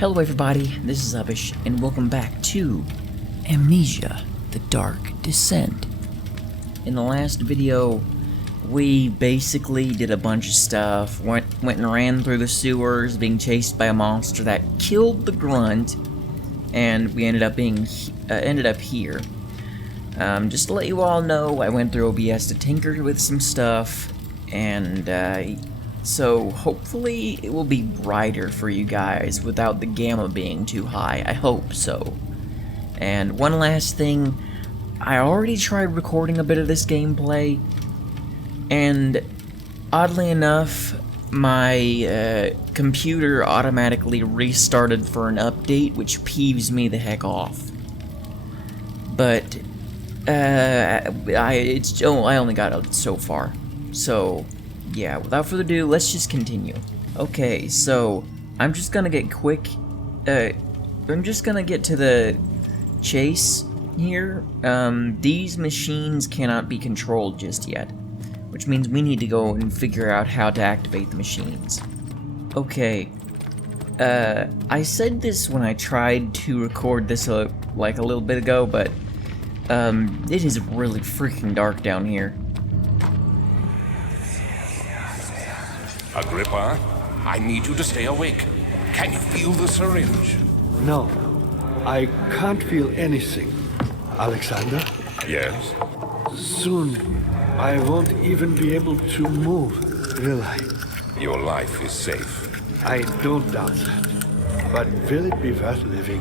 Hello everybody, this is Uppish, and welcome back to Amnesia, The Dark Descent. In the last video, we basically did a bunch of stuff, went and ran through the sewers, being chased by a monster that killed the grunt, and we ended up here. Just to let you all know, I went through OBS to tinker with some stuff, and so hopefully it will be brighter for you guys without the gamma being too high. I hope so. And one last thing, I already tried recording a bit of this gameplay, and oddly enough, my computer automatically restarted for an update, which peeves me the heck off. But I only got it so far, so yeah, without further ado, let's just continue. Okay, so I'm just gonna get quick. I'm just gonna get to the chase here. These machines cannot be controlled just yet, which means we need to go and figure out how to activate the machines. Okay. I said this when I tried to record this like a little bit ago, but it is really freaking dark down here. Agrippa, I need you to stay awake. Can you feel the syringe? No, I can't feel anything. Alexander? Yes? Soon, I won't even be able to move, will I? Your life is safe. I don't doubt that. But will it be worth living?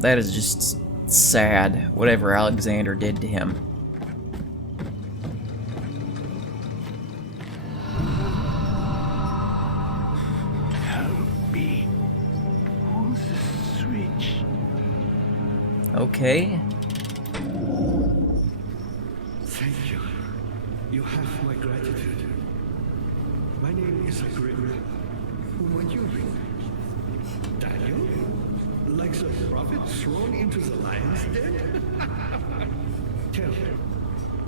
That is just sad, whatever Alexander did to him. Help me. Who's the switch? Okay. Thank you. You have my gratitude. My name is Agrippa. Whom are you with? Daniel? Like the prophet thrown into the lion's den? Tell me,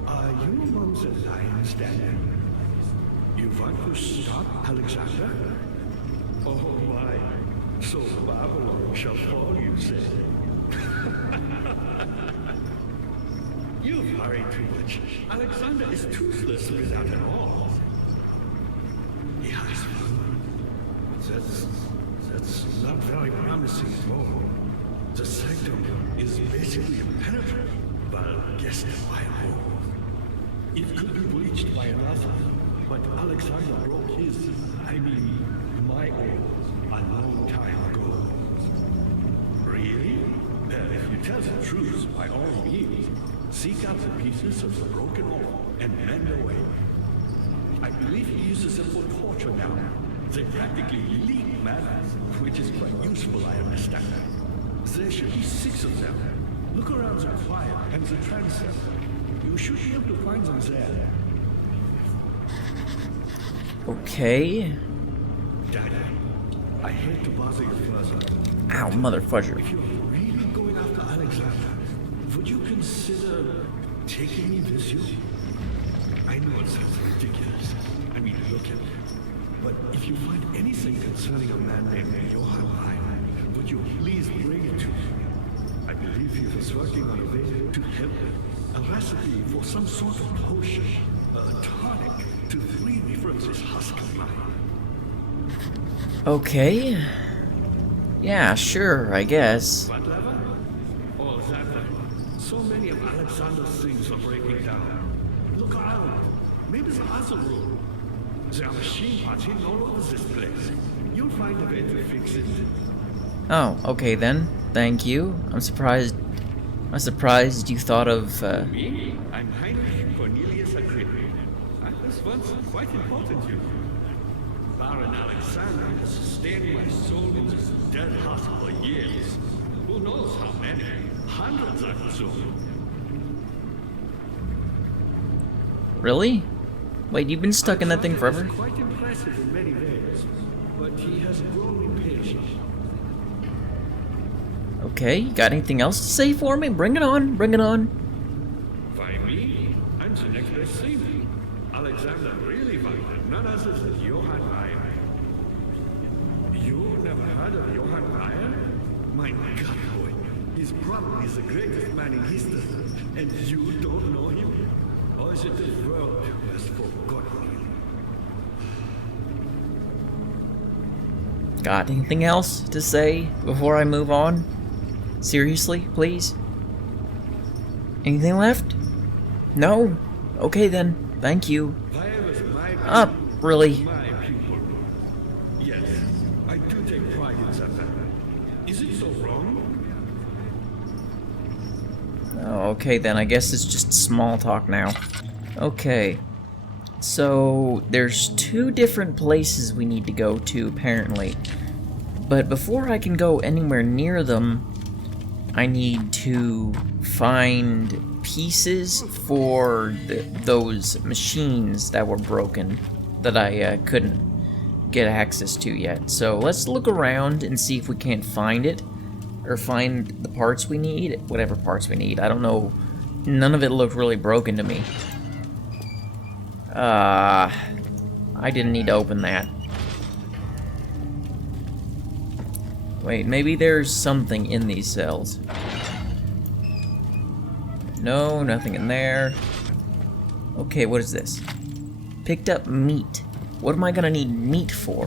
are you among the lions, Daniel? You want to stop Alexander? Oh my, so Babylon shall fall, you say? You worry too much. Alexander is toothless without an all. Yes, that's not very promising at all. The sanctum is basically impenetrable, but guess why more? It could be breached by another, but Alexander broke his, my own, a long time ago. Really? If you tell the truth, by all means, seek out the pieces of the broken wall and mend away. I believe he uses them for torture now. They practically leak matter, which is quite useful, I understand. There should be 6 of them. Look around the choir and the transept. You should be able to find them there. Okay. Daddy, I hate to bother you further. Ow, motherfudger. If you're really going after Alexander, would you consider taking me with you? I know it sounds ridiculous. Look at it. But if you find anything concerning a man named Johann Heim, would you please bring it to me? I believe he was working on a way to help me. A recipe for some sort of potion, a tonic, to free me from this husk of mine. Okay. Yeah, sure, I guess. What lever? Oh, that lever. So many of Alexander's things are breaking down. Look around. Maybe the other room. There are machine parts hidden all over this place. You'll find a way to fix it. Oh, okay then. Thank you. I'm surprised you thought of, Me? I'm Heinrich Cornelius Agrippa. I was once quite important, you know. Baron Alexander has sustained my soul in this dead heart for years. Who knows how many? Hundreds, I presume. Really? Wait, you've been stuck in that thing forever? Quite impressive in many ways, but he has grown impatient. Okay, you got anything else to say for me? Bring it on, bring it on. Why me? I'm the next best thing. Alexander really wanted none other than Johann Ryan. You never heard of Johann Ryan? My God, boy. He's probably the greatest man in history. And you don't know him? Or is it the world who has forgotten him? Got anything else to say before I move on? Seriously, please? Anything left? No? Okay then. Thank you. Ryan was my Up, really? my people. Yes, I do take pride in that. Is it so wrong? Oh, okay then. I guess it's just small talk now. Okay. So, there's 2 different places we need to go to, apparently. But before I can go anywhere near them, I need to find pieces for those machines that were broken that I couldn't get access to yet. So let's look around and see if we can't find it, or find the parts we need, whatever parts we need. I don't know, none of it looked really broken to me. I didn't need to open that. Wait, maybe there's something in these cells. No, nothing in there. Okay, what is this? Picked up meat. What am I gonna need meat for?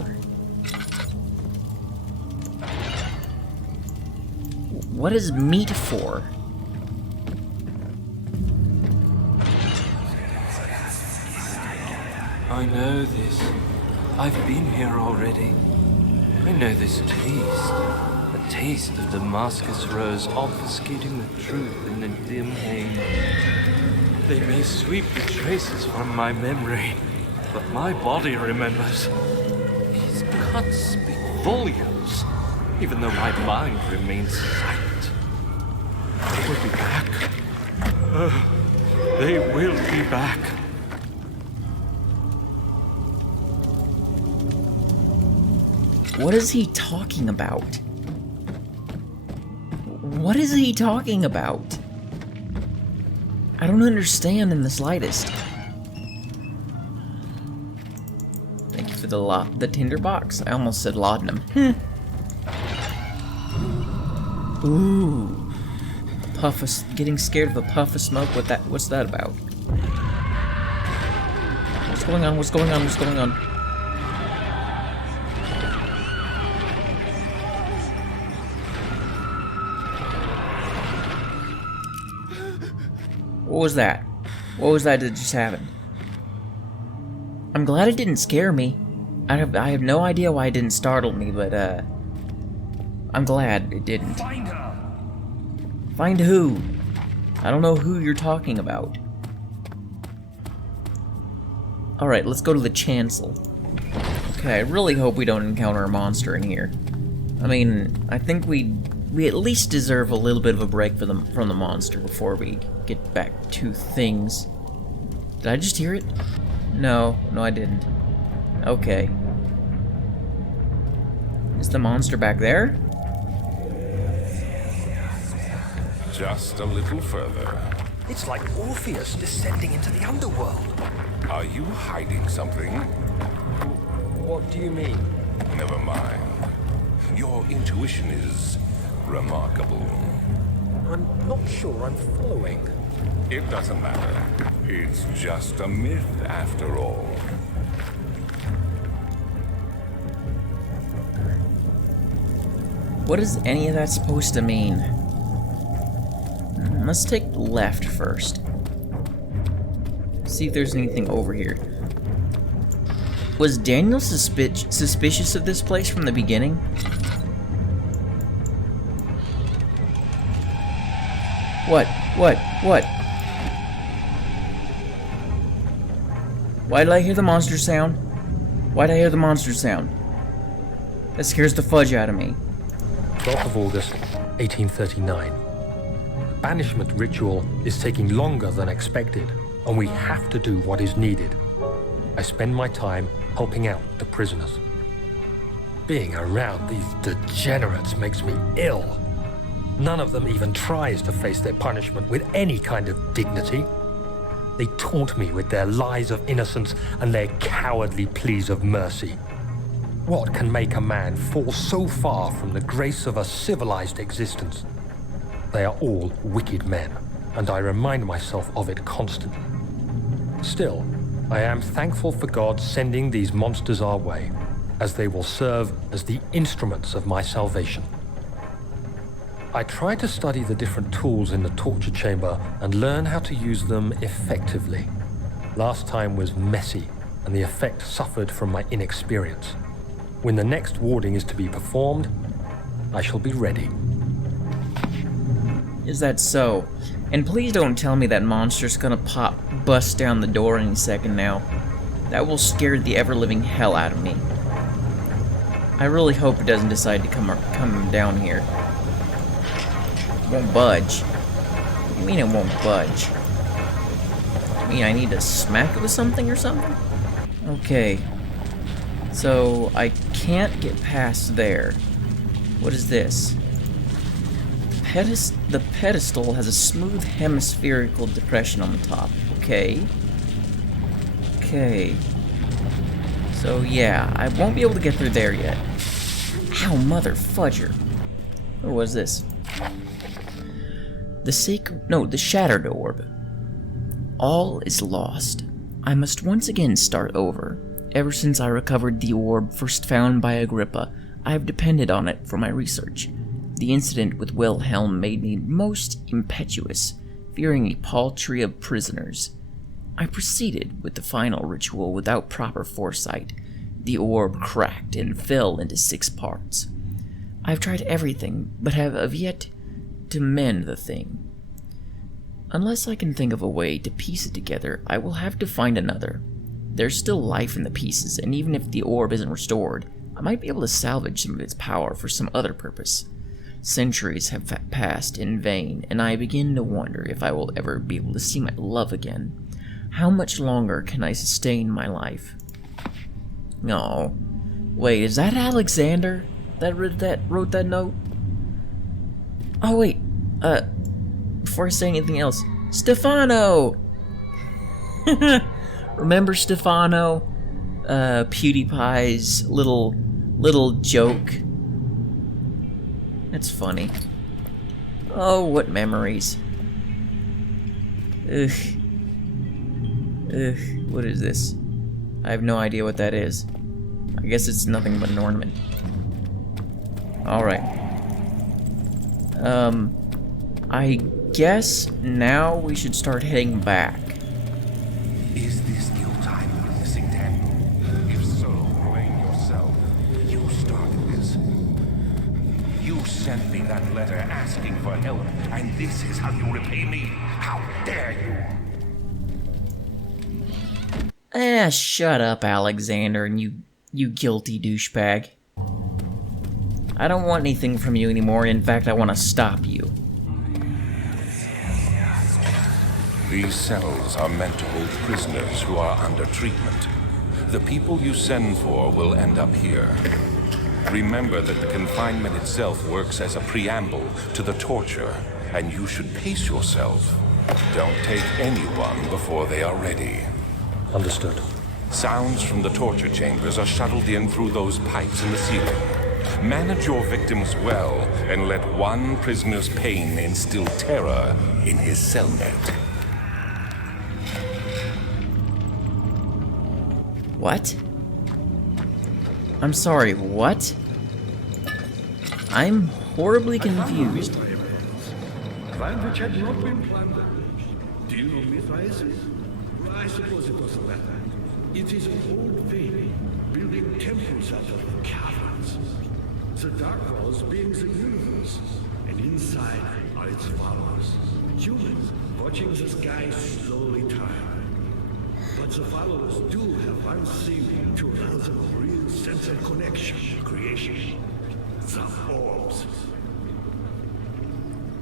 What is meat for? I know this. I've been here already. I know this taste. A taste of Damascus rose obfuscating the truth in the dim haze. They may sweep the traces from my memory, but my body remembers. These cuts speak volumes, even though my mind remains silent. They will be back. They will be back. What is he talking about? What is he talking about? I don't understand in the slightest. Thank you for the tinder box. I almost said laudanum. Ooh. Getting scared of a puff of smoke? What's that about? What's going on? What's going on? What's going on? What was that? What was that just happened? I'm glad it didn't scare me. I have no idea why it didn't startle me, but I'm glad it didn't. Find her! Find who? I don't know who you're talking about. Alright, let's go to the chancel. Okay, I really hope we don't encounter a monster in here. I mean, I think we at least deserve a little bit of a break from the monster before we get back to things. Did I just hear it? No, I didn't. Okay. Is the monster back there? Just a little further. It's like Orpheus descending into the underworld. Are you hiding something? What do you mean? Never mind. Your intuition is remarkable. I'm not sure I'm following. It doesn't matter. It's just a myth after all. What is any of that supposed to mean? Let's take left first. See if there's anything over here. Was Daniel suspicious of this place from the beginning? What? Why did I hear the monster sound? Why did I hear the monster sound? That scares the fudge out of me. 12th of August, 1839. The banishment ritual is taking longer than expected, and we have to do what is needed. I spend my time helping out the prisoners. Being around these degenerates makes me ill. None of them even tries to face their punishment with any kind of dignity. They taunt me with their lies of innocence and their cowardly pleas of mercy. What can make a man fall so far from the grace of a civilized existence? They are all wicked men, and I remind myself of it constantly. Still, I am thankful for God sending these monsters our way, as they will serve as the instruments of my salvation. I try to study the different tools in the torture chamber and learn how to use them effectively. Last time was messy, and the effect suffered from my inexperience. When the next warding is to be performed, I shall be ready. Is that so? And please don't tell me that monster's gonna bust down the door any second now. That will scare the ever-living hell out of me. I really hope it doesn't decide to come down here. Won't budge. What do you mean it won't budge? I mean I need to smack it with something or something? Okay. So I can't get past there. What is this? The pedestal has a smooth hemispherical depression on the top. Okay. Okay. So yeah, I won't be able to get through there yet. Ow, mother fudger. Or what is this? The shattered orb. All is lost. I must once again start over. Ever since I recovered the orb first found by Agrippa, I have depended on it for my research. The incident with Wilhelm made me most impetuous, fearing a paltry of prisoners. I proceeded with the final ritual without proper foresight. The orb cracked and fell into 6 parts. I have tried everything, but have yet to mend the thing. Unless I can think of a way to piece it together, I will have to find another. There's still life in the pieces, and even if the orb isn't restored, I might be able to salvage some of its power for some other purpose. Centuries have passed in vain, and I begin to wonder if I will ever be able to see my love again. How much longer can I sustain my life? No. Wait, is that Alexander that wrote that note? Oh wait, before I say anything else, Stefano! Remember Stefano? PewDiePie's little joke. That's funny. Oh, what memories. Ugh. Ugh, what is this? I have no idea what that is. I guess it's nothing but an ornament. Alright. I guess now we should start heading back. Is this guilt I'm witnessing, then? If so, blame yourself. You started this. You sent me that letter asking for help, and this is how you repay me? How dare you? Shut up, Alexander, and you guilty douchebag. I don't want anything from you anymore. In fact, I want to stop you. These cells are meant to hold prisoners who are under treatment. The people you send for will end up here. Remember that the confinement itself works as a preamble to the torture, and you should pace yourself. Don't take anyone before they are ready. Understood. Sounds from the torture chambers are shuttled in through those pipes in the ceiling. Manage your victims well, and let one prisoner's pain instill terror in his cellmate. What? I'm sorry, what? I'm horribly confused. Land which had not been plundered. Do you know Mithraism? I suppose it wasn't that bad. It is an old faith, building temples out of caverns. The dark walls being the universe, and inside are its followers. Humans watching the sky slowly turn. But the followers do have one thing to allow them a real sense of connection, creation. The orbs.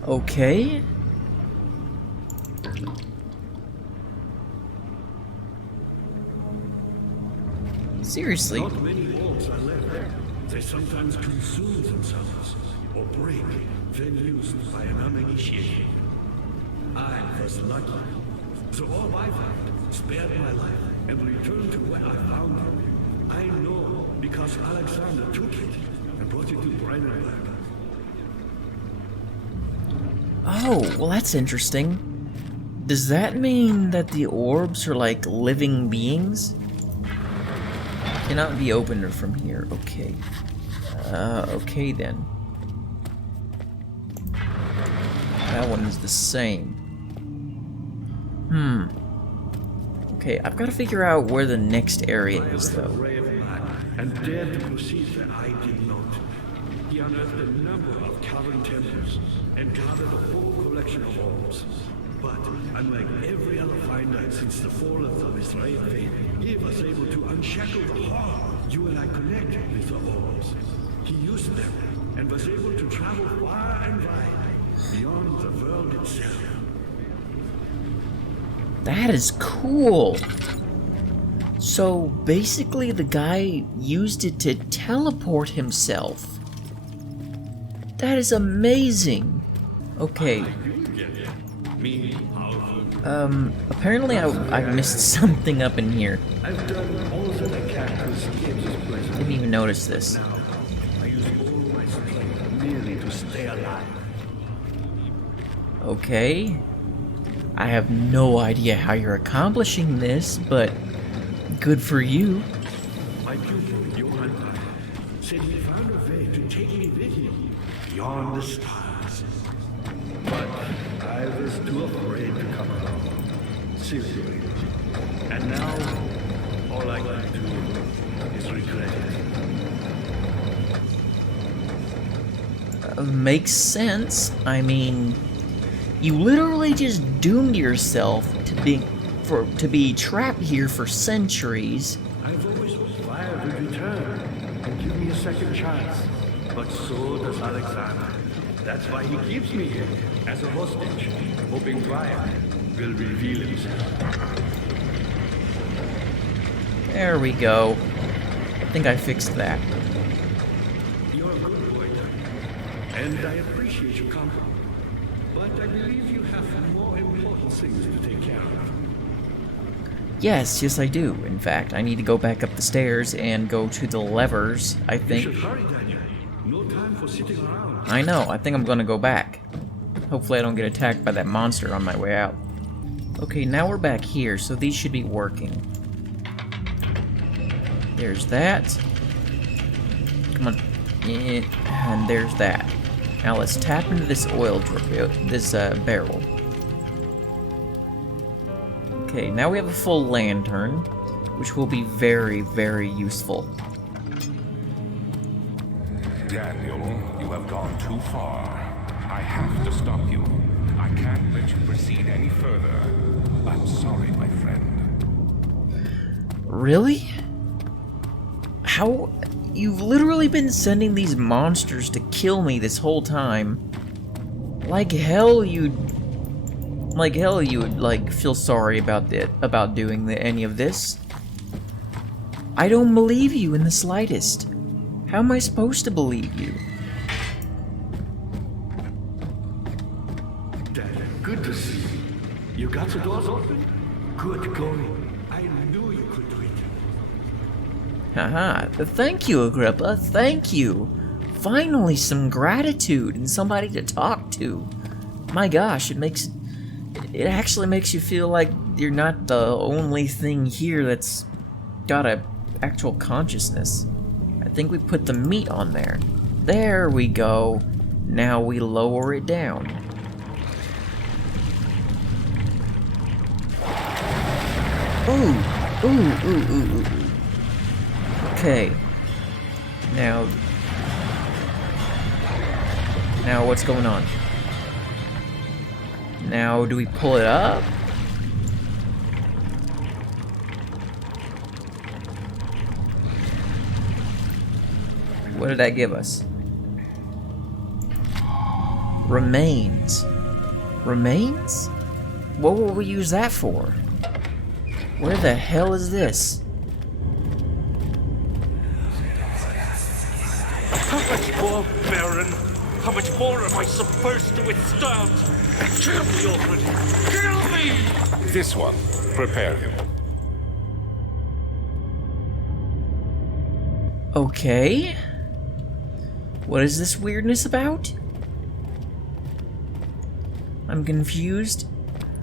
Okay. Seriously? Not many orbs are left. They sometimes consume themselves, or break, then used by an uninitiated. I was lucky. So all I found spared my life and returned to where I found it. I know because Alexander took it and brought it to Brennenberg. Oh, well that's interesting. Does that mean that the orbs are like living beings? Cannot be opened from here. Okay. Okay then. That one is the same. Okay, I've got to figure out where the next area is, though. Brave man, and dared to proceed where I did not. He unearthed a number of cavern temples and gathered a whole collection of orbs. But unlike every other finder since the fall of the Mizraim faith, he was able to unshackle the horror you and I connected with the orbs. He used them and was able to travel far and wide, beyond the world itself. That is cool. So basically the guy used it to teleport himself. That is amazing. Okay. Apparently I missed something up in here. I've done all that I can to escape this place. Didn't even notice this. Now, I use all my strength merely to stay alive. Okay. I have no idea how you're accomplishing this, but good for you. My pupil, Johann, said he found a way to take me with him beyond the stars. But I was too afraid to come along. Seriously. And now, all I can do is regret it. Makes sense. I mean, you literally just doomed yourself to be trapped here for centuries. I've always hoped fire would return and give me a second chance. But so does Alexander. That's why he keeps me here as a hostage, hoping fire will reveal himself. There we go. I think I fixed that. You're a good boy, Doug. And I appreciate your company. But I believe you have more important things to take care of. Yes, I do. In fact, I need to go back up the stairs and go to the levers, I You think. should hurry, Daniel. No time for sitting around. I know, I think I'm gonna go back. Hopefully I don't get attacked by that monster on my way out. Okay, now we're back here, so these should be working. There's that. Come on. Yeah, and there's that. Now let's tap into this barrel. Okay, now we have a full lantern, which will be very, very useful. Daniel, you have gone too far. I have to stop you. I can't let you proceed any further. I'm sorry, my friend. Really? How? You've literally been sending these monsters to kill me this whole time. Like hell you'd feel sorry about doing any of this. I don't believe you in the slightest. How am I supposed to believe you? Daniel, good to see you. You got the doors open? Good going. I knew you could do it. Haha, thank you, Agrippa, thank you. Finally some gratitude and somebody to talk to. My gosh, it actually makes you feel like you're not the only thing here that's got a actual consciousness. I think we put the meat on there. There we go. Now we lower it down. Ooh, ooh, ooh, ooh, ooh. Okay. Now what's going on? Now, do we pull it up? What did that give us? Remains. Remains? What will we use that for? Where the hell is this? Poor Baron. How much more am I supposed to withstand? Kill me already! Kill me! This one. Prepare him. Okay. What is this weirdness about? I'm confused.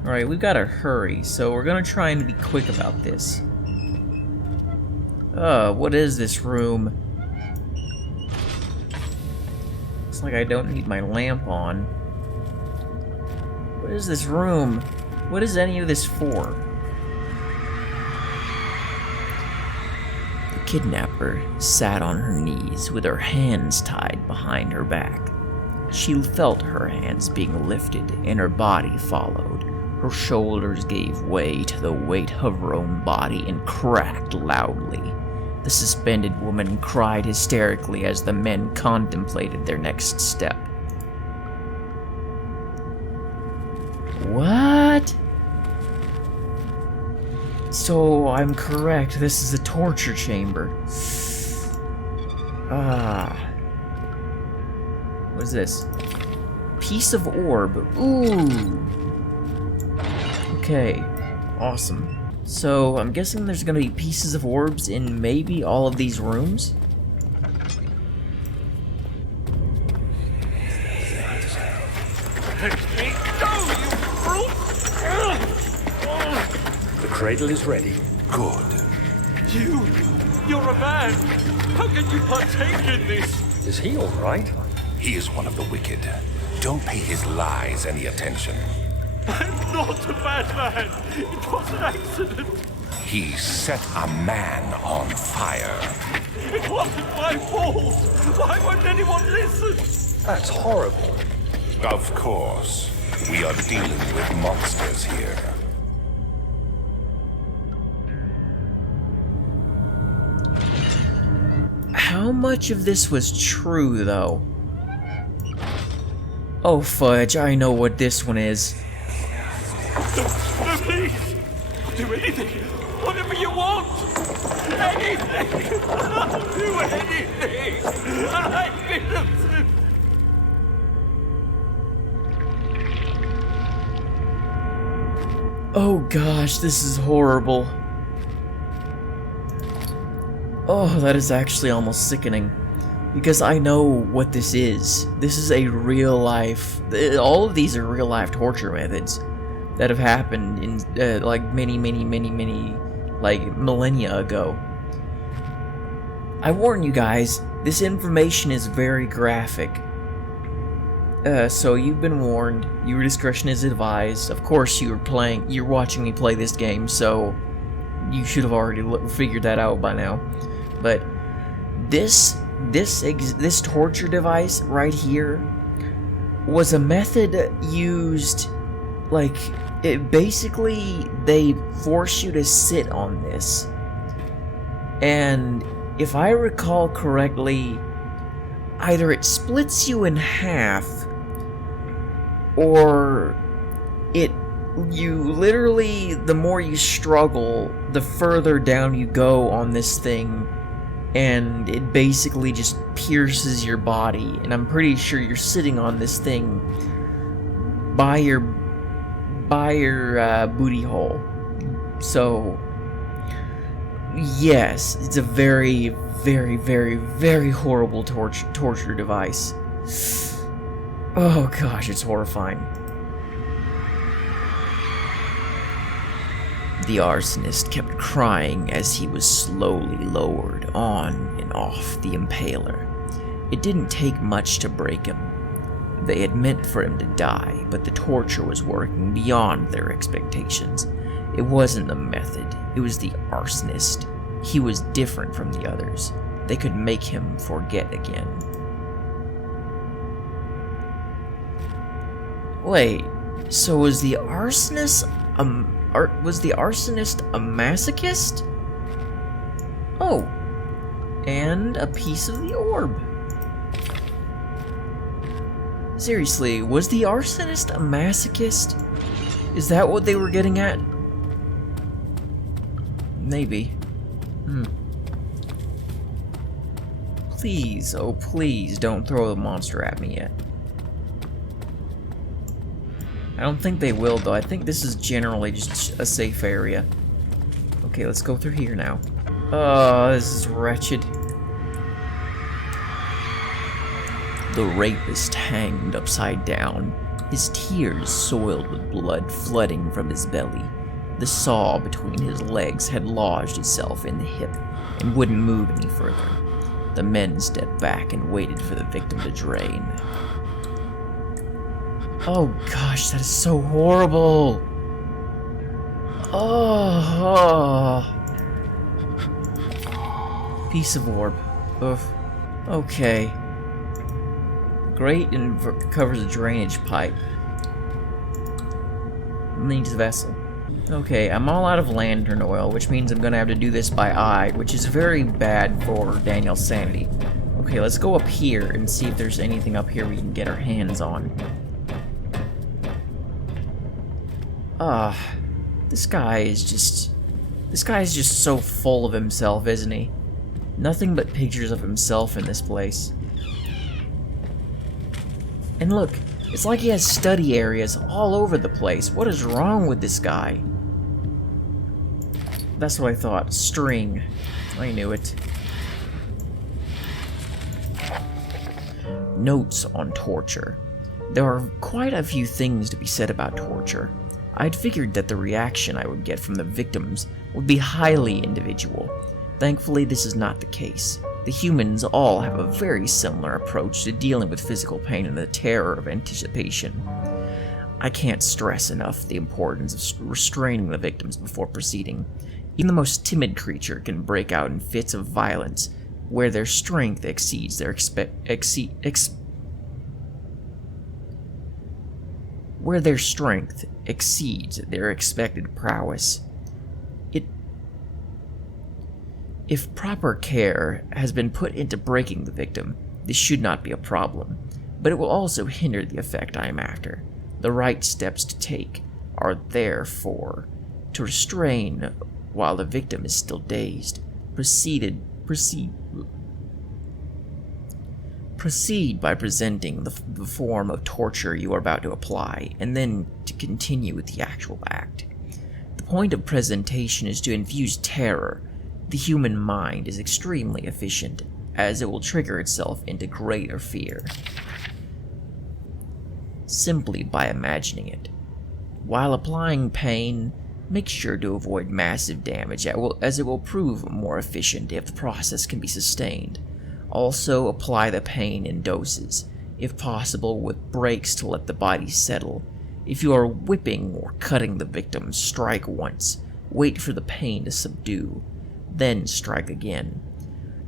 Alright, we've gotta hurry, so we're gonna try and be quick about this. What is this room? Looks like I don't need my lamp on. What is this room? What is any of this for? The kidnapper sat on her knees with her hands tied behind her back. She felt her hands being lifted and her body followed. Her shoulders gave way to the weight of her own body and cracked loudly. The suspended woman cried hysterically as the men contemplated their next step. What? So I'm correct, this is a torture chamber. What is this? Piece of orb. Ooh. Okay, awesome. So, I'm guessing there's gonna be pieces of orbs in maybe all of these rooms? Let me go, you brute! The cradle is ready. Good. You're a man! How can you partake in this? Is he all right? He is one of the wicked. Don't pay his lies any attention. I'm not a bad man! It was an accident! He set a man on fire. It wasn't my fault! Why won't anyone listen? That's horrible. Of course. We are dealing with monsters here. How much of this was true, though? Oh, fudge, I know what this one is. No, please! I'll do anything! Whatever you want! Anything! I'll do anything! I'm innocent! Oh gosh, this is horrible. Oh, that is actually almost sickening. Because I know what this is. This is a real life... All of these are real life torture methods that have happened in, like, many, like, millennia ago. I warn you guys, this information is very graphic. So you've been warned. Your discretion is advised. Of course, you're watching me play this game, so you should have already figured that out by now. But this torture device right here was a method used, like, basically they force you to sit on this. And if I recall correctly, either it splits you in half, or you literally, the more you struggle, the further down you go on this thing, and it basically just pierces your body. And I'm pretty sure you're sitting on this thing by your booty hole. So yes, it's a very, very horrible torture device. Oh gosh, it's horrifying. The arsonist kept crying as he was slowly lowered on and off the impaler. It didn't take much to break him. They had meant for him to die, but the torture was working beyond their expectations. It wasn't the method, it was the arsonist. He was different from the others. They could make him forget again. Wait, so was the arsonist a masochist? Oh, and a piece of the orb. Seriously, was the arsonist a masochist? Is that what they were getting at? Maybe. Please, oh please, don't throw the monster at me yet. I don't think they will, though. I think this is generally just a safe area. Okay, let's go through here now. Oh, this is wretched. The rapist hanged upside down, his tears soiled with blood flooding from his belly. The saw between his legs had lodged itself in the hip and wouldn't move any further. The men stepped back and waited for the victim to drain. Oh gosh, that is so horrible! Oh! Piece of orb. Ugh. Okay. Grate and covers a drainage pipe. Needs vessel. Okay, I'm all out of lantern oil, which means I'm gonna have to do this by eye, which is very bad for Daniel's sanity. Okay, let's go up here and see if there's anything up here we can get our hands on. This guy is just so full of himself, isn't he? Nothing but pictures of himself in this place. And look, it's like he has study areas all over the place. What is wrong with this guy? That's what I thought. String. I knew it. Notes on torture. There are quite a few things to be said about torture. I'd figured that the reaction I would get from the victims would be highly individual. Thankfully, this is not the case. The humans all have a very similar approach to dealing with physical pain and the terror of anticipation. I can't stress enough the importance of restraining the victims before proceeding. Even the most timid creature can break out in fits of violence where their strength exceeds their expected prowess. If proper care has been put into breaking the victim, this should not be a problem, but it will also hinder the effect I am after. The right steps to take are therefore to restrain while the victim is still dazed. Proceed by presenting the form of torture you are about to apply, and then to continue with the actual act. The point of presentation is to infuse terror. The human mind is extremely efficient, as it will trigger itself into greater fear simply by imagining it. While applying pain, make sure to avoid massive damage, as it will prove more efficient if the process can be sustained. Also, apply the pain in doses, if possible with breaks to let the body settle. If you are whipping or cutting the victim, strike once, wait for the pain to subdue, then strike again.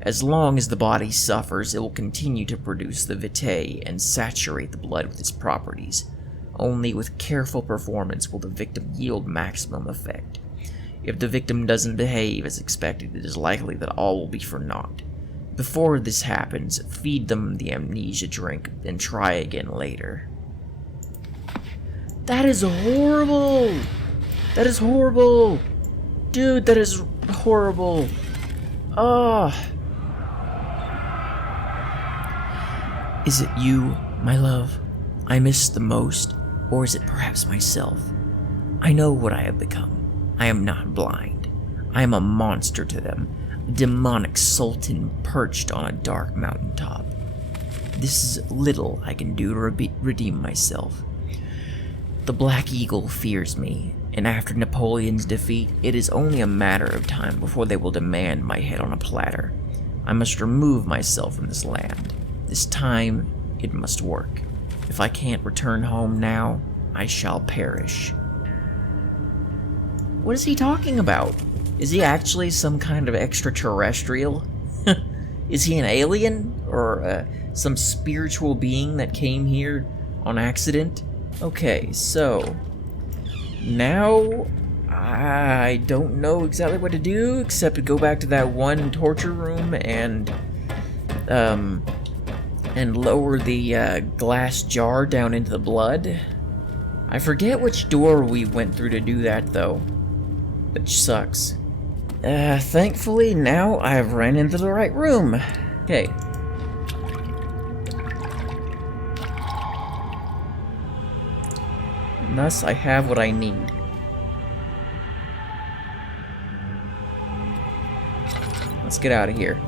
As long as the body suffers, it will continue to produce the vitae and saturate the blood with its properties. Only with careful performance will the victim yield maximum effect. If the victim doesn't behave as expected, it is likely that all will be for naught. Before this happens, feed them the amnesia drink, and try again later. That is horrible! That is horrible! Dude, that is horrible! Ah! Is it you, my love, I miss the most, or is it perhaps myself? I know what I have become. I am not blind. I am a monster to them, a demonic sultan perched on a dark mountaintop. This is little I can do to redeem myself. The Black Eagle fears me, and after Napoleon's defeat, it is only a matter of time before they will demand my head on a platter. I must remove myself from this land. This time, it must work. If I can't return home now, I shall perish. What is he talking about? Is he actually some kind of extraterrestrial? Is he an alien? Or some spiritual being that came here on accident? Okay, so now I don't know exactly what to do except to go back to that one torture room and lower the glass jar down into the blood. I forget which door we went through to do that though, which sucks. Thankfully now I've ran into the right room. Okay. thus I have what I need. Let's get out of here.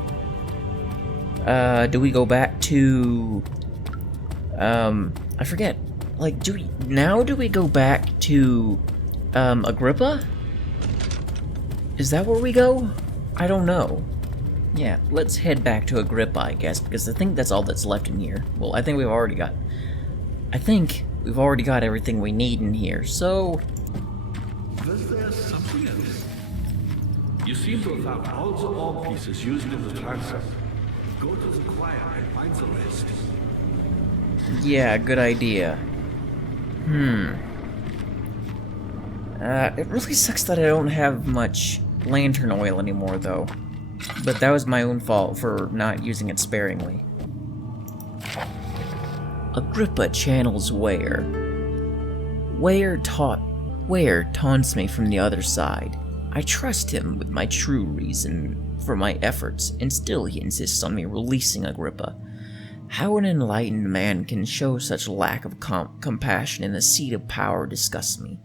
Do we go back to... I forget. Like, do we go back to, Agrippa? Is that where we go? I don't know. Yeah, let's head back to Agrippa, I guess, because I think that's all that's left in here. Well, I think we've already got everything we need in here, so... Was there something else? You seem to have found all the orb pieces used in the transfer. Go to the choir and find the rest. Yeah, good idea. It really sucks that I don't have much lantern oil anymore, though. But that was my own fault for not using it sparingly. Agrippa channels Ware. Ware taunts me from the other side. I trust him with my true reason for my efforts, and still he insists on me releasing Agrippa. How an enlightened man can show such lack of compassion in the seat of power disgusts me.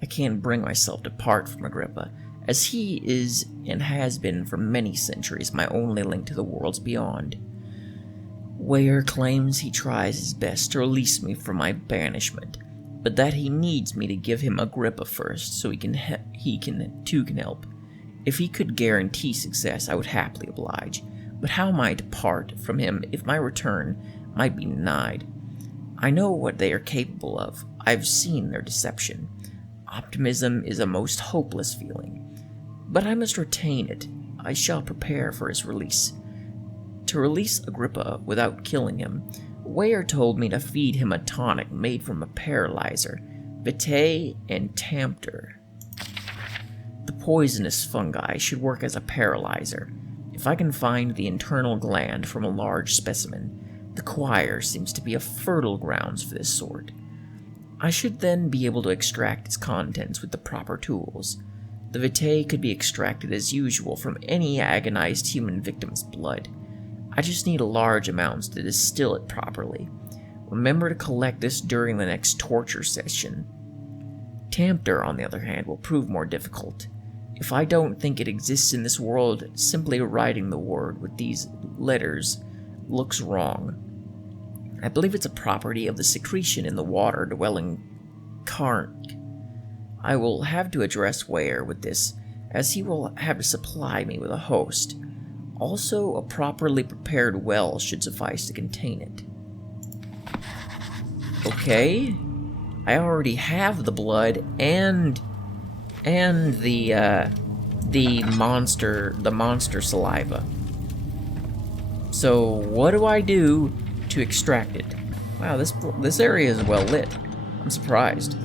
I can't bring myself to part from Agrippa, as he is and has been for many centuries my only link to the worlds beyond. Ware claims he tries his best to release me from my banishment, but that he needs me to give him Agrippa first so he can help. If he could guarantee success, I would happily oblige. But how am I to part from him if my return might be denied? I know what they are capable of. I've seen their deception. Optimism is a most hopeless feeling. But I must retain it. I shall prepare for his release. To release Agrippa without killing him, Ware told me to feed him a tonic made from a paralyzer, vitae and Tampter. The poisonous fungi should work as a paralyzer. If I can find the internal gland from a large specimen, the choir seems to be a fertile grounds for this sort. I should then be able to extract its contents with the proper tools. The vitae could be extracted as usual from any agonized human victim's blood. I just need large amounts to distill it properly. Remember to collect this during the next torture session. Tampter, on the other hand, will prove more difficult. If I don't think it exists in this world, simply writing the word with these letters looks wrong. I believe it's a property of the secretion in the water-dwelling carnk. I will have to address Ware with this, as he will have to supply me with a host. Also, a properly prepared well should suffice to contain it. Okay, I already have the blood and the monster saliva. So what do I do to extract it? Wow, this area is well lit. I'm surprised.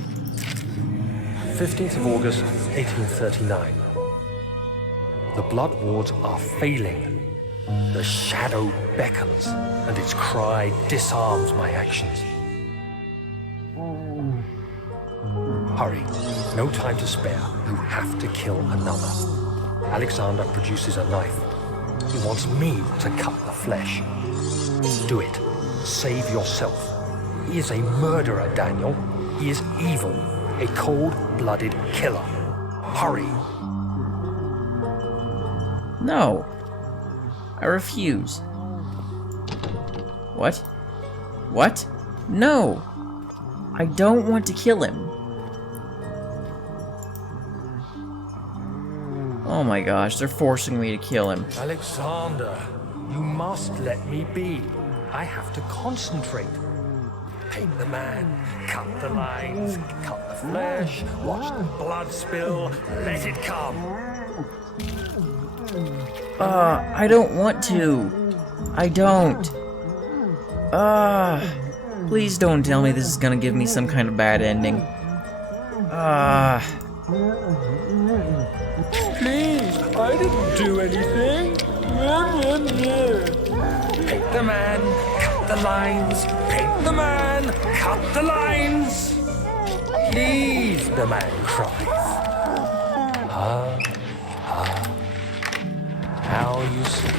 15th of August, 1839. The blood wards are failing. The shadow beckons, and its cry disarms my actions. Hurry, no time to spare. You have to kill another. Alexander produces a knife. He wants me to cut the flesh. Do it. Save yourself. He is a murderer, Daniel. He is evil. A cold-blooded killer. Hurry. No. I refuse. What? What? No. I don't want to kill him. Oh my gosh, they're forcing me to kill him. Alexander, you must let me be. I have to concentrate. Paint the man, cut the lines, cut the flesh, watch the blood spill, let it come. I don't want to. I don't. Please don't tell me this is gonna give me some kind of bad ending. Please, I didn't do anything. Paint the man, cut the lines, paint the man, cut the lines. Please, the man cries. How you sleep.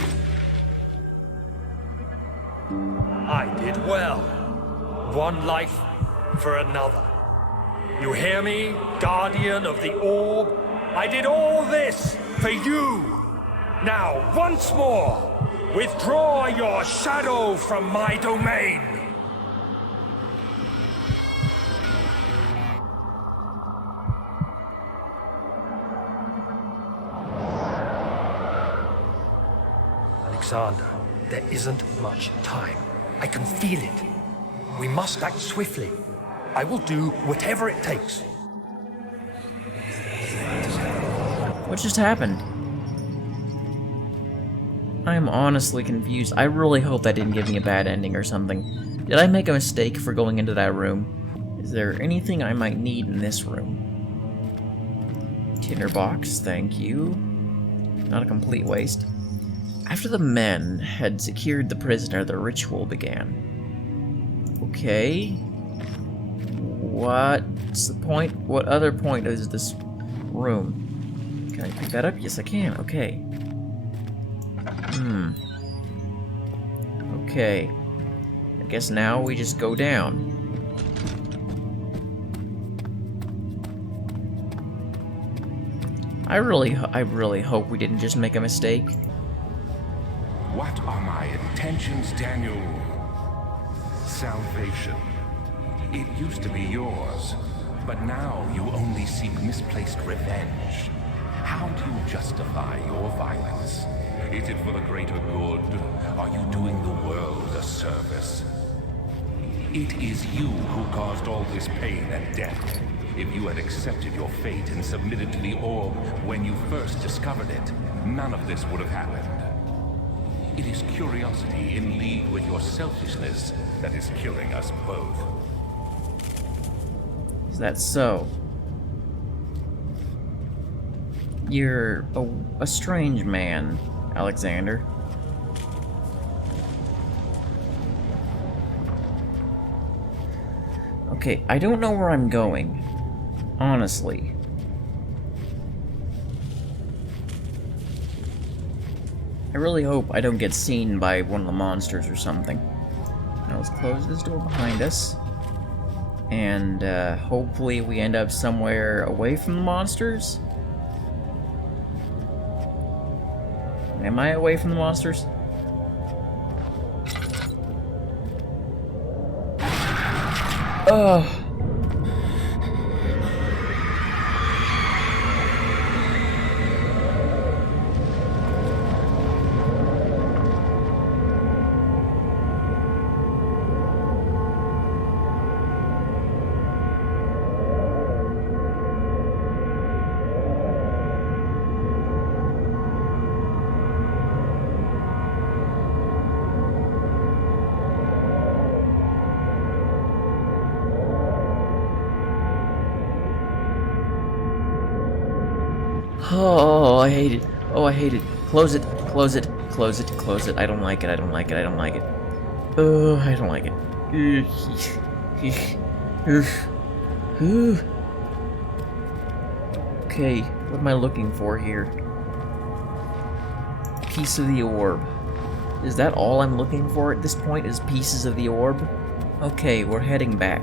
I did well. One life for another. You hear me, Guardian of the Orb? I did all this for you. Now, once more, withdraw your shadow from my domain. Alexander, there isn't much time. I can feel it. We must act swiftly. I will do whatever it takes. What just happened? I'm honestly confused. I really hope that didn't give me a bad ending or something. Did I make a mistake for going into that room? Is there anything I might need in this room? Tinderbox, thank you. Not a complete waste. After the men had secured the prisoner, the ritual began. Okay. What's the point? What other point is this room? Can I pick that up? Yes, I can. Okay. Okay. I guess now we just go down. I really hope we didn't just make a mistake. What are my intentions, Daniel? Salvation. It used to be yours, but now you only seek misplaced revenge. How do you justify your violence? Is it for the greater good? Are you doing the world a service? It is you who caused all this pain and death. If you had accepted your fate and submitted to the orb when you first discovered it, none of this would have happened. It is curiosity in league with your selfishness that is killing us both. Is that so? You're a strange man, Alexander. Okay, I don't know where I'm going. Honestly. I really hope I don't get seen by one of the monsters or something. Now let's close this door behind us. And hopefully we end up somewhere away from the monsters. Am I away from the monsters? Ugh. Oh, I hate it. Oh, I hate it. Close it. Close it. Close it. Close it. I don't like it. I don't like it. I don't like it. Oh, I don't like it. Okay, what am I looking for here? Piece of the orb. Is that all I'm looking for at this point, is pieces of the orb? Okay, we're heading back.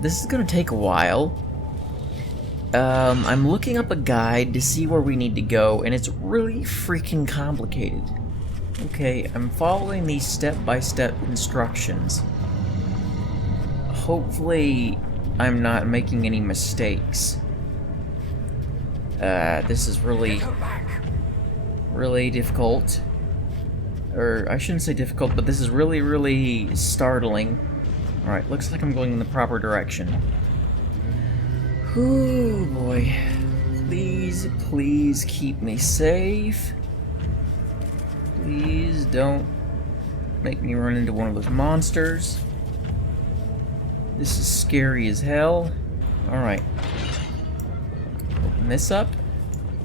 This is gonna take a while. I'm looking up a guide to see where we need to go, and it's really freaking complicated. Okay, I'm following these step-by-step instructions. Hopefully, I'm not making any mistakes. This is really difficult. Or, I shouldn't say difficult, but this is really startling. Alright, looks like I'm going in the proper direction. Oh boy. Please keep me safe. Please don't make me run into one of those monsters. This is scary as hell. Alright. Open this up.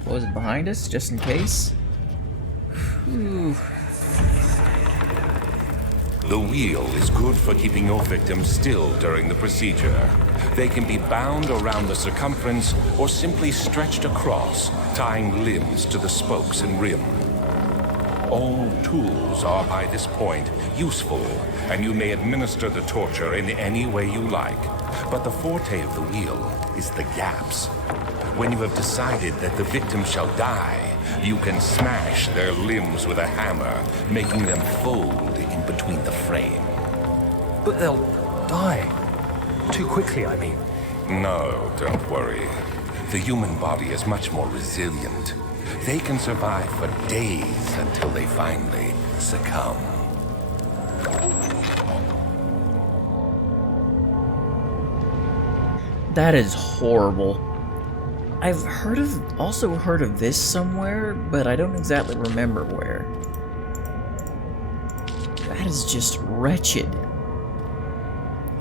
Close it behind us, just in case. Whew. The wheel is good for keeping your victims still during the procedure. They can be bound around the circumference or simply stretched across, tying limbs to the spokes and rim. All tools are by this point useful, and you may administer the torture in any way you like. But the forte of the wheel is the gaps. When you have decided that the victim shall die, you can smash their limbs with a hammer, making them fold in between the frame. But they'll die. Too quickly, I mean. No, don't worry. The human body is much more resilient. They can survive for days until they finally succumb. That is horrible. I've also heard of this somewhere, but I don't exactly remember where. That is just wretched.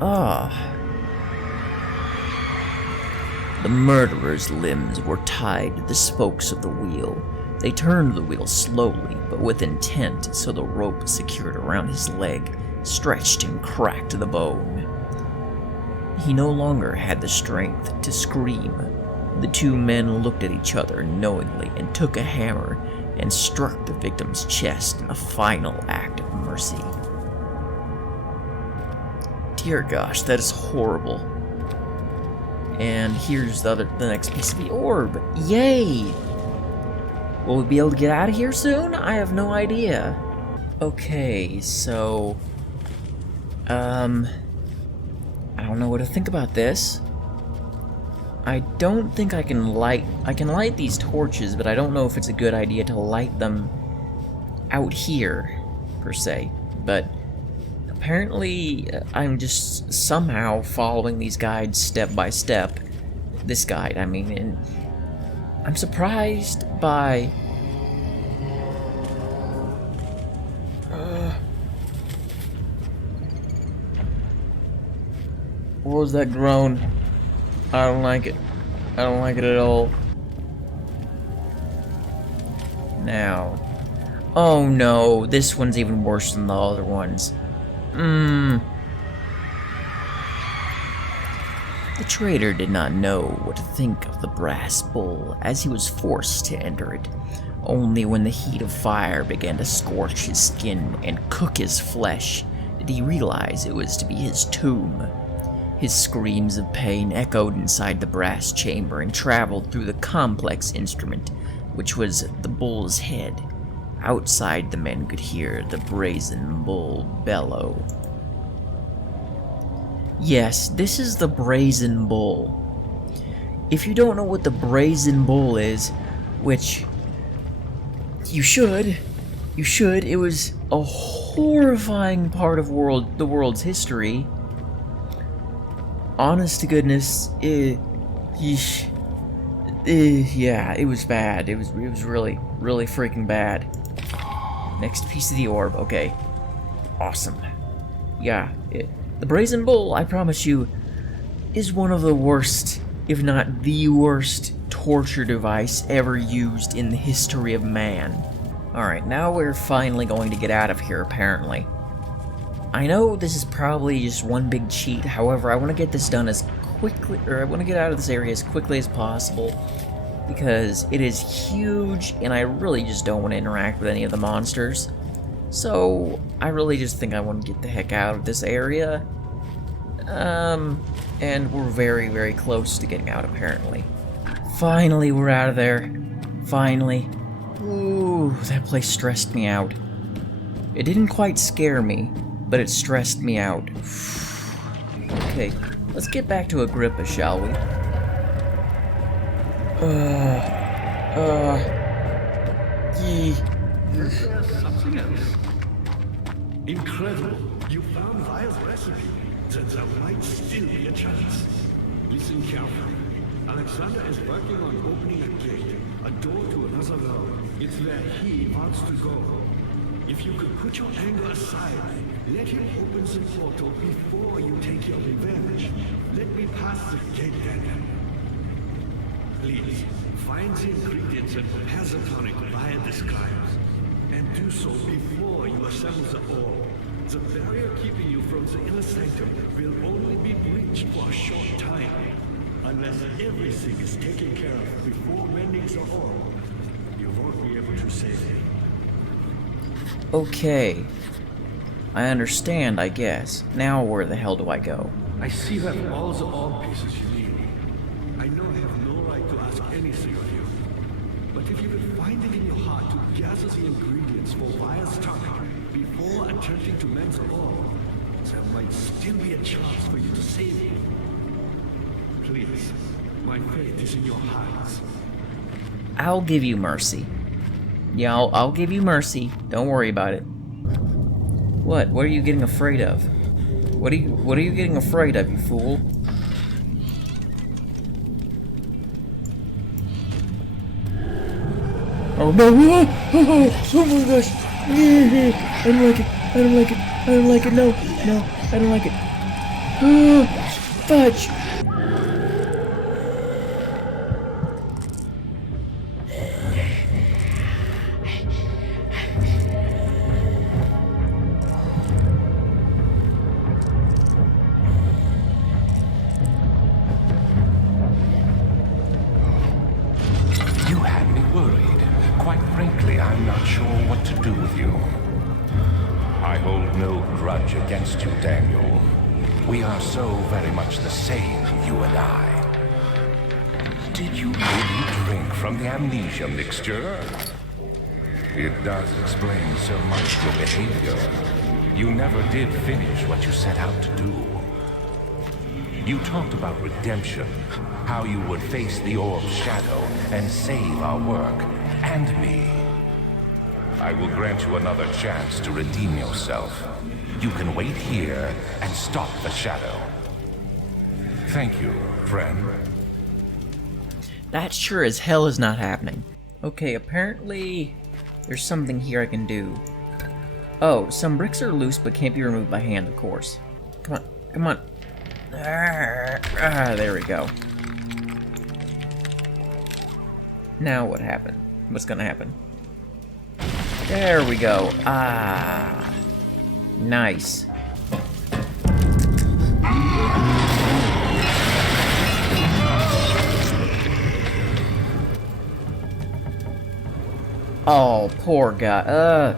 Ah. The murderer's limbs were tied to the spokes of the wheel. They turned the wheel slowly, but with intent, so the rope secured around his leg stretched and cracked the bone. He no longer had the strength to scream. The two men looked at each other knowingly and took a hammer and struck the victim's chest in a final act of mercy. Dear gosh, that is horrible. And here's the next piece of the orb. Yay! Will we be able to get out of here soon? I have no idea. Okay, so... I don't know what to think about this. I don't think I can light these torches, but I don't know if it's a good idea to light them out here, per se. But apparently, I'm just somehow following these guides step by step. This guide, I mean, and I'm surprised by... What was that groan? I don't like it. I don't like it at all. Now. Oh no, this one's even worse than the other ones. The traitor did not know what to think of the brass bull as he was forced to enter it. Only when the heat of fire began to scorch his skin and cook his flesh did he realize it was to be his tomb. His screams of pain echoed inside the brass chamber and traveled through the complex instrument, which was the bull's head. Outside, the men could hear the brazen bull bellow. Yes, this is the brazen bull. If you don't know what the brazen bull is, which you should, it was a horrifying part of the world's history. Honest to goodness, yeah, it was bad. It was really, really freaking bad. Next piece of the orb, okay. Awesome. Yeah, the Brazen Bull, I promise you, is one of the worst, if not the worst, torture device ever used in the history of man. Alright, now we're finally going to get out of here, apparently. I know this is probably just one big cheat, however, I want to get this done as quickly, or I want to get out of this area as quickly as possible, because it is huge, and I really just don't want to interact with any of the monsters. So, I really just think I want to get the heck out of this area. And we're very, very close to getting out, apparently. Finally, we're out of there. Finally. Ooh, that place stressed me out. It didn't quite scare me, but it stressed me out. Okay, let's get back to Agrippa, shall we? There's something else. Incredible. You found Vile's recipe. Turns out might still be a chance. Listen carefully. Alexander is working on opening a gate, a door to another realm. It's where he wants to go. If you could put your anger aside, let him open the portal before you take your revenge. Let me pass the gate then. Please, find the ingredients and prepare the tonic via disguise. And do so before you assemble the orb. The barrier keeping you from the inner sanctum will only be breached for a short time. Unless everything is taken care of before mending the orb, you won't be able to save him. Okay. I understand, I guess. Now where the hell do I go? I see you have all the orb pieces you need. I know I have no right to ask anything of you. But if you could find it in your heart to gather the ingredients for Wire's tonic before attempting to mend the orb, there might still be a chance for you to save him. Please, my fate is in your hands. I'll give you mercy. Yeah, I'll give you mercy. Don't worry about it. What? What are you getting afraid of? What are you getting afraid of, you fool? Oh no! Oh my gosh! I don't like it! I don't like it! I don't like it! No! No! I don't like it! Fudge! You had me worried. Quite frankly, I'm not sure what to do with you. I hold no grudge against you, Daniel. We are so very much the same, you and I. Did you really drink from the amnesia mixture? It does explain so much your behavior. You never did finish what you set out to do. You talked about redemption, how you would face the orb's shadow and save our work, and me. I will grant you another chance to redeem yourself. You can wait here and stop the shadow. Thank you, friend. That sure as hell is not happening. Okay, apparently there's something here I can do. Oh, some bricks are loose but can't be removed by hand, of course. Come on, come on. There we go. Now what happened? What's gonna happen? There we go. Ah. Nice. Oh, poor guy.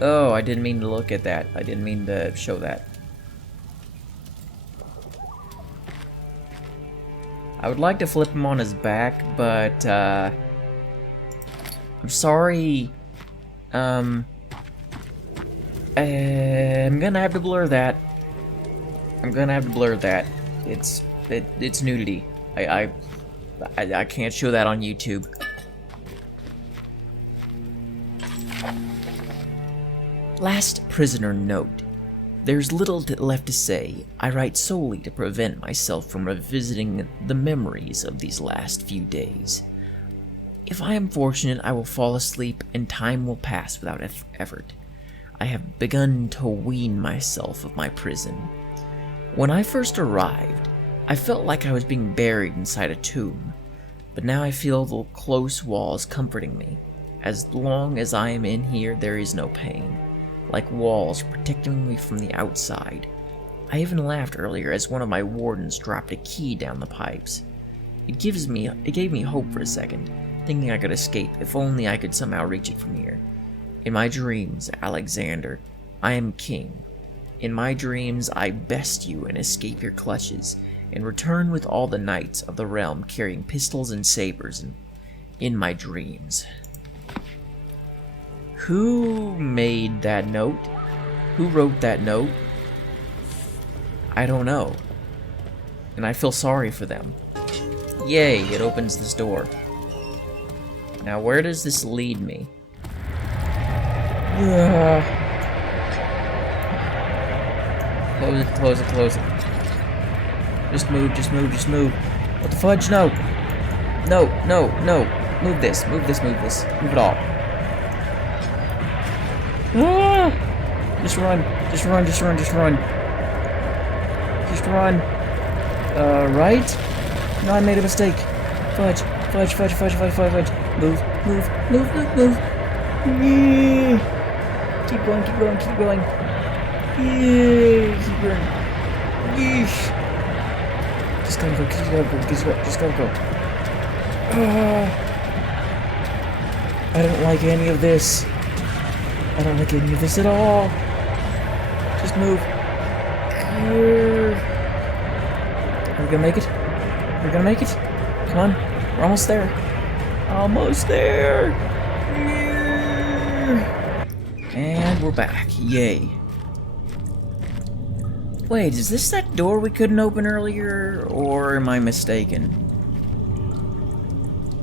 Oh, I didn't mean to look at that. I didn't mean to show that. I would like to flip him on his back, but, I'm sorry. I'm gonna have to blur that. I'm gonna have to blur that. It's nudity. I can't show that on YouTube. Last prisoner note. There's little left to say. I write solely to prevent myself from revisiting the memories of these last few days. If I am fortunate, I will fall asleep and time will pass without effort. I have begun to wean myself of my prison. When I first arrived, I felt like I was being buried inside a tomb, but now I feel the close walls comforting me. As long as I am in here, there is no pain, like walls protecting me from the outside. I even laughed earlier as one of my wardens dropped a key down the pipes. It gave me hope for a second, thinking I could escape if only I could somehow reach it from here. In my dreams, Alexander, I am king. In my dreams, I best you and escape your clutches, and return with all the knights of the realm carrying pistols and sabers in my dreams. Who made that note? Who wrote that note? I don't know. And I feel sorry for them. Yay, it opens this door. Now where does this lead me? Close it, close it, close it. Just move, just move, just move. What the fudge? No! No, no, no. Move this, move this, move this. Move it all. Ah! Just run, just run, just run, just run. Just run. Right? No, I made a mistake. Fudge, fudge, fudge, fudge, fudge, fudge, fudge. Move, move, move, move, move. Yeah. Keep going, keep going, keep going. Yeah, keep going. Yeesh. Just gotta go, just gotta go, just gotta go. I don't like any of this. I don't like any of this at all. Just move. Are we gonna make it? Are we gonna make it? Come on. We're almost there. Almost there. Yeah. And we're back. Yay. Wait, is this that door we couldn't open earlier? Or am I mistaken?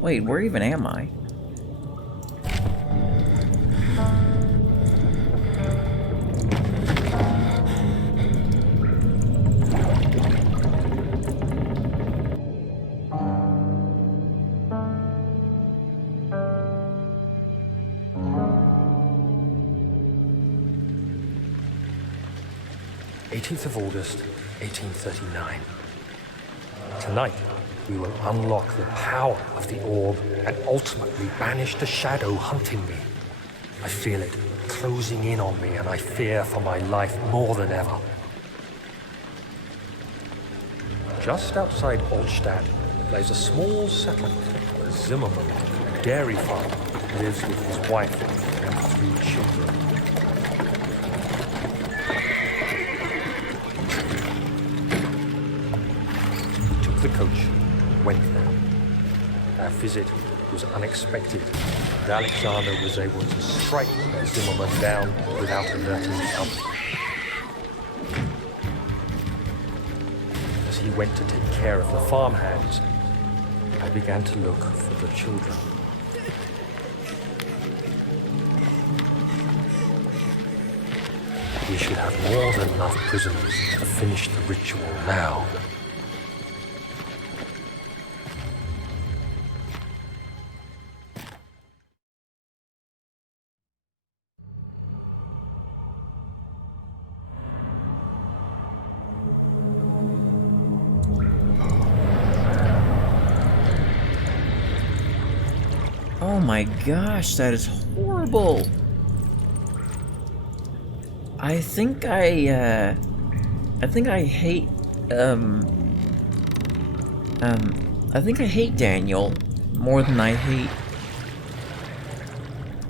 Wait, where even am I? Of August, 1839. Tonight, we will unlock the power of the orb and ultimately banish the shadow hunting me. I feel it closing in on me, and I fear for my life more than ever. Just outside Altstadt lies a small settlement where Zimmerman, a dairy farmer, lives with his wife and 3 children. The coach went there. Our visit was unexpected, and Alexander was able to strike Zimmerman down without alerting the company. As he went to take care of the farmhands, I began to look for the children. We should have more than enough prisoners to finish the ritual now. Oh my gosh, that is horrible. I think I hate, I think I hate Daniel more than I hate,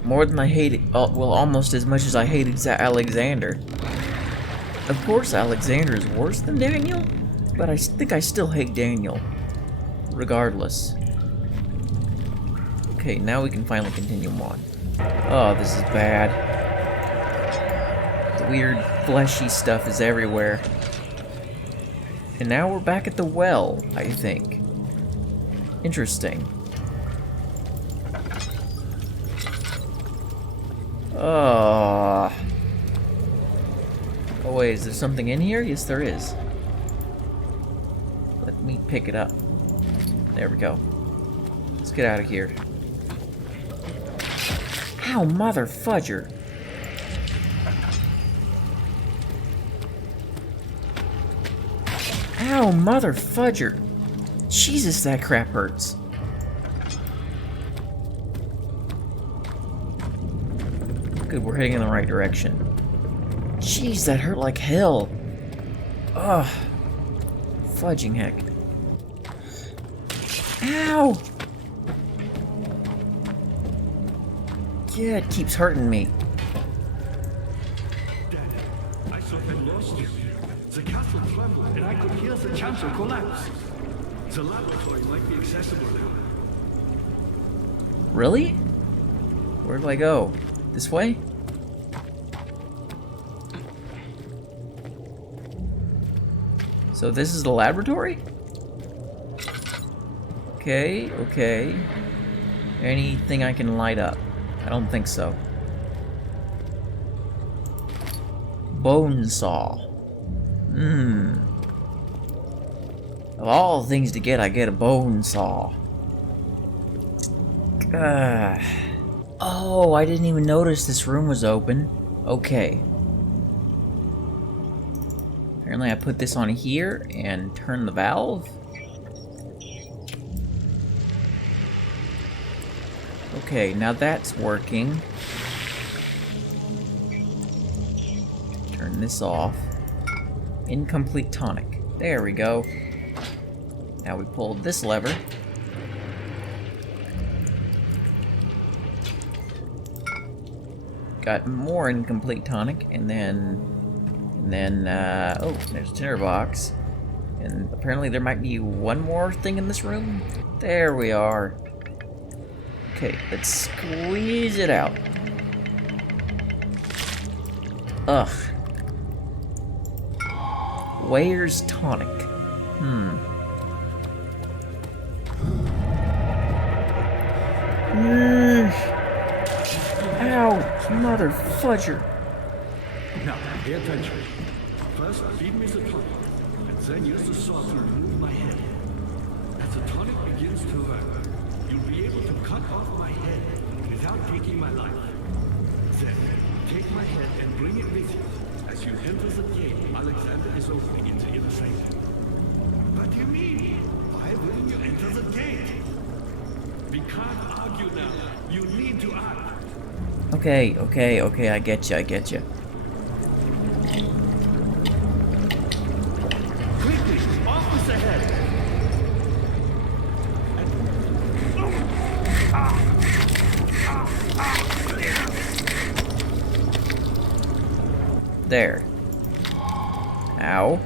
well, almost as much as I hate Alexander. Of course, Alexander is worse than Daniel, but I think I still hate Daniel, regardless. Okay, now we can finally continue on. Oh, this is bad. The weird, fleshy stuff is everywhere. And now we're back at the well, I think. Interesting. Oh. Oh wait, is there something in here? Yes, there is. Let me pick it up. There we go. Let's get out of here. Ow, mother fudger. Ow, mother fudger. Jesus, that crap hurts. Good, we're heading in the right direction. Jeez, that hurt like hell. Ugh. Fudging heck. Ow! Yeah, it keeps hurting me. Dad, I thought I lost you. The castle trembled, and I could hear the chancel collapse. The laboratory might be accessible now. Really? Where do I go? This way? So this is the laboratory? Okay, okay. Anything I can light up? I don't think so. Bone saw. Of all the things to get, I get a bone saw. Oh, I didn't even notice this room was open. Okay. Apparently I put this on here and turn the valve. Okay, now that's working. Turn this off. Incomplete tonic. There we go. Now we pull this lever. got more incomplete tonic, and then, oh, there's a tinder box. And apparently there might be one more thing in this room. There we are. Okay, let's squeeze it out. Ugh. Where's tonic? Ow, mother fudger. Now, pay attention. First, feed me the tonic, and then use the sword to remove my head. As the tonic begins to work, you'll be able to cut off my head without taking my life. Then, take my head and bring it with you. As you enter the gate, Alexander is opening in the inner sanctum. What do you mean? Why wouldn't you enter the gate? We can't argue now. You need to act. Okay, I get you. Quickly, off with the head. There. Ow.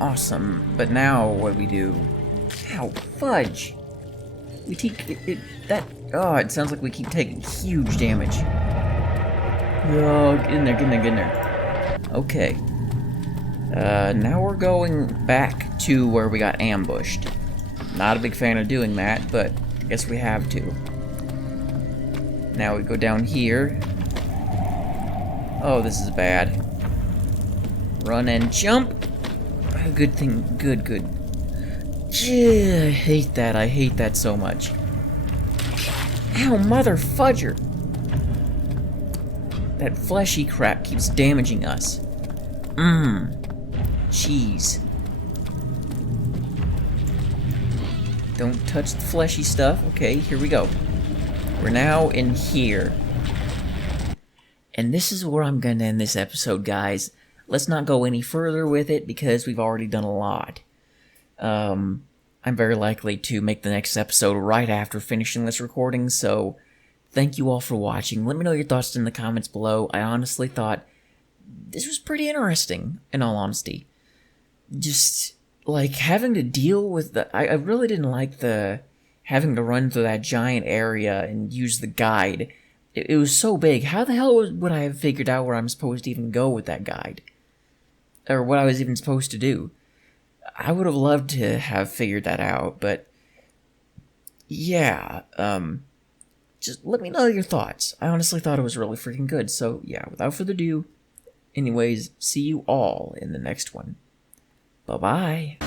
Awesome, but now what do we do? Ow, fudge! We take it sounds like we keep taking huge damage. Oh, get in there. Okay. Now we're going back to where we got ambushed. Not a big fan of doing that, but I guess we have to. Now we go down here. Oh, this is bad. Run and jump. Good thing. Good. I hate that so much. Ow, mother fudger. That fleshy crap keeps damaging us. Jeez. Don't touch the fleshy stuff. Okay, here we go. We're now in here. And this is where I'm gonna end this episode, guys. Let's not go any further with it because we've already done a lot. I'm very likely to make the next episode right after finishing this recording, so thank you all for watching. Let me know your thoughts in the comments below. I honestly thought this was pretty interesting, in all honesty. Just, like, having to deal with the... I really didn't like the having to run through that giant area and use the guide. It was so big. How the hell would I have figured out where I'm supposed to even go with that guide? Or what I was even supposed to do? I would have loved to have figured that out, but yeah, just let me know your thoughts. I honestly thought it was really freaking good, so yeah, without further ado, anyways, see you all in the next one. Bye-bye.